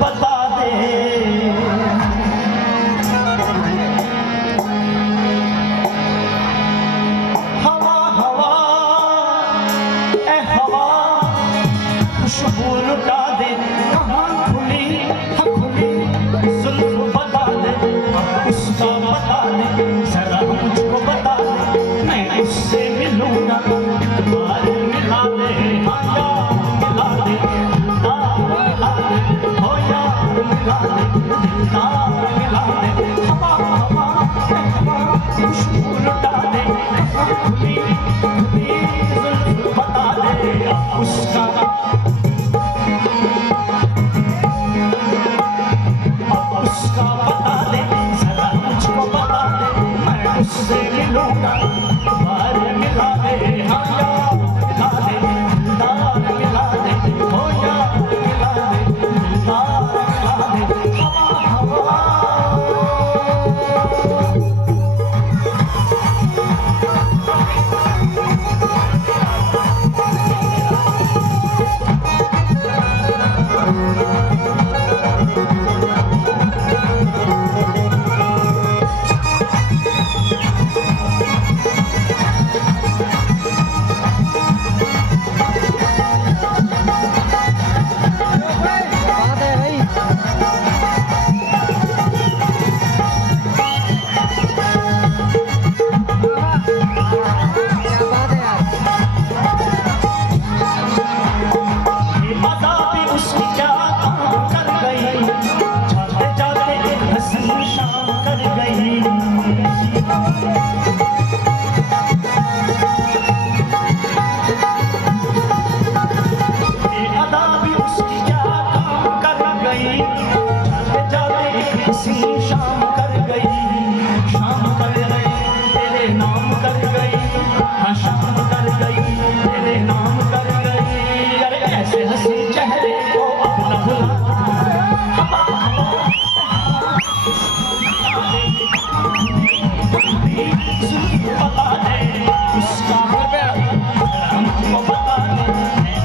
बता दे। हवा हवा ए हवा खुशबू लुटा दे, कहाँ खुली खुली जुल्फ बता दे, उसका बता दे, जरा मुझको बता दे, मैं उससे मिलूंगा, बार मिला दे, हाँ यार मिला दे, मिला दे, हो यार मिला दे, मिला दे, हवा हवा हवा खुशबू लुटा दे, खुली खुली जुल्फ बता दे, उसका बता दे, जरा मुझको बता दे, मैं उससे मिलूंगा, बार मिला दे, हाँ यार मिला दे, दार मिला दे, हो यार मिला दे, दार मिला दे, हवा हवा शाम कर गई, शाम कर गई, तेरे नाम कर गई, हाँ शाम कर गई, तेरे नाम कर गई, अरे ऐसे हंसी चेहरे को अपना भुला बता दे, उसका हमको बता दे,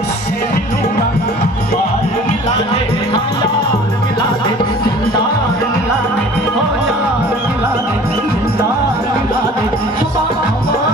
उससे मिलूंगा, बार मिला दे, हाँ यार मिला दे, दार मिला दे, हो यार मिला दे, दार मिला दे, हवा हवा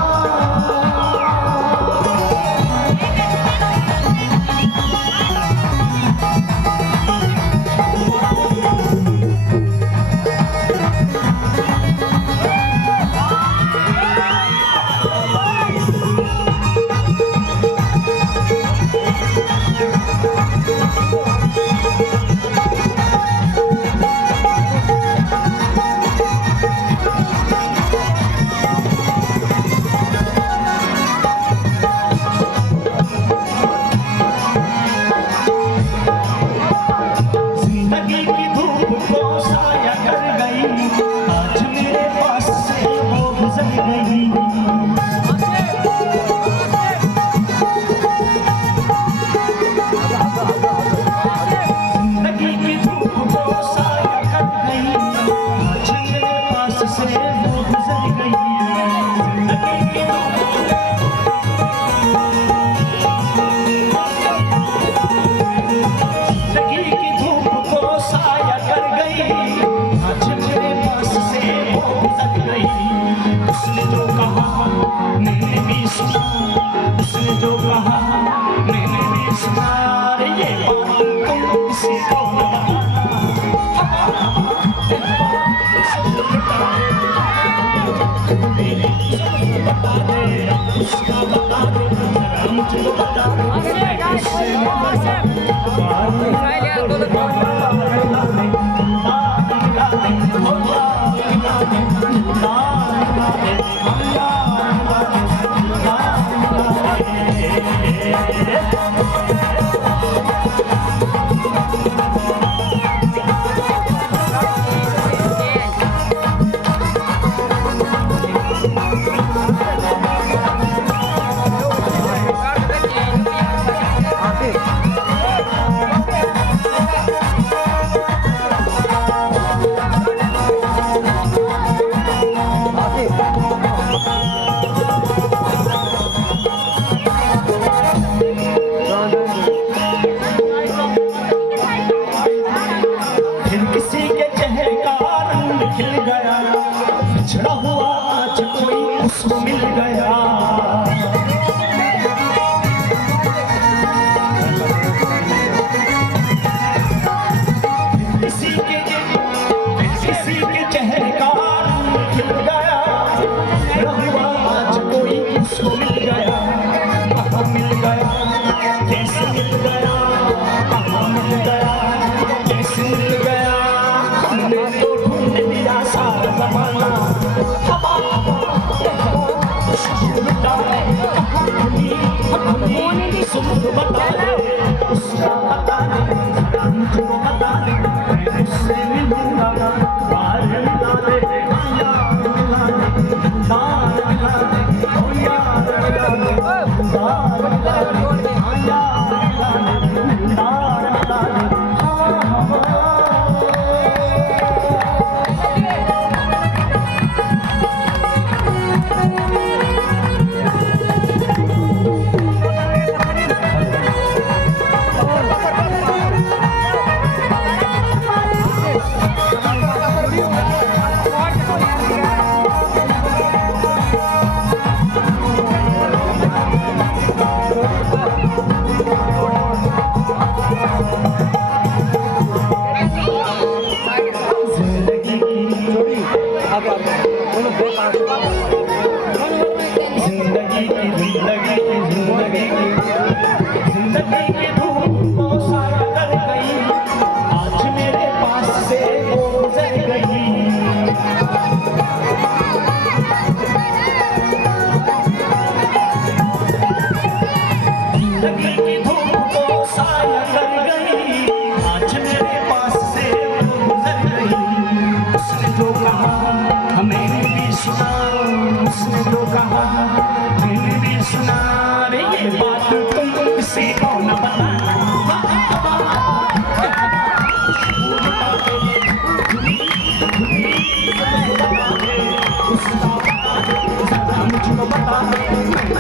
उसने जो कहा मैंने भी सुना, रे ये बात तुम किसी को न बता दे, उसका बता दे, मुझको बता दे,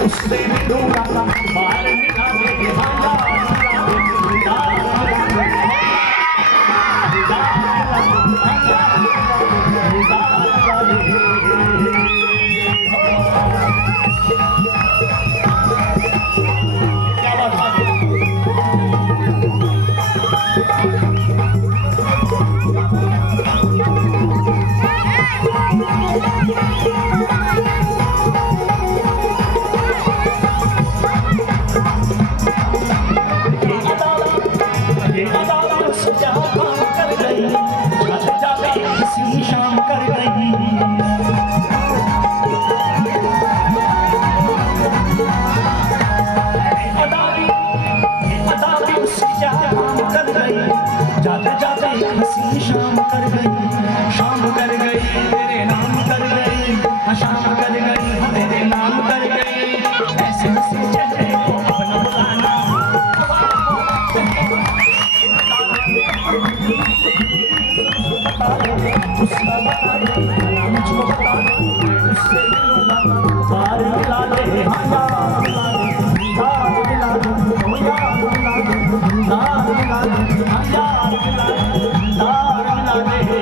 उससे मिलूंगा बार मिला दे शाम कर गई अदावी उसकी क्या काम कर गई जाते जाते हंसी शाम कर गई तेरे नाम कर गई हाँ शाम कर गई हाँ तेरे नाम कर गई ऐसे हंसी चेहरे को अपना बुलाना उसका बता दे मुझको बता दे उससे मिलूंगा बार मिला दे हाँ यार मिला दे यार मिला दे यार मिला दे यार मिला दे हाँ यार मिला दे यार मिला दे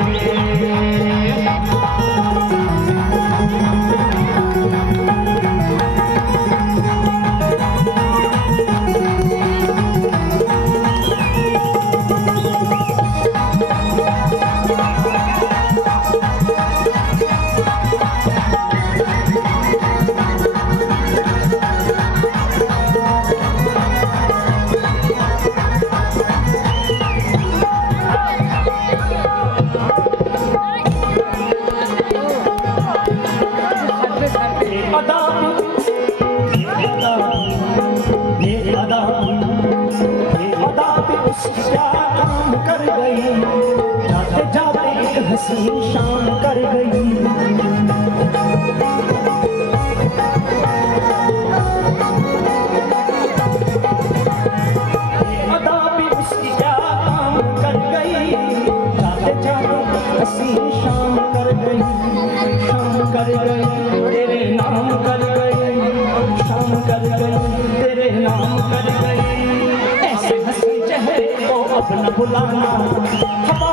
कर गई जाते जाते एक हंसी शाम कर गई अदा भी उसकी क्या काम कर गई जाते जाते हंसी शाम कर गई तेरे नाम कर गई शाम कर गई तेरे नाम कर गई ऐसे हंसी चेहरे को अपना बुलाना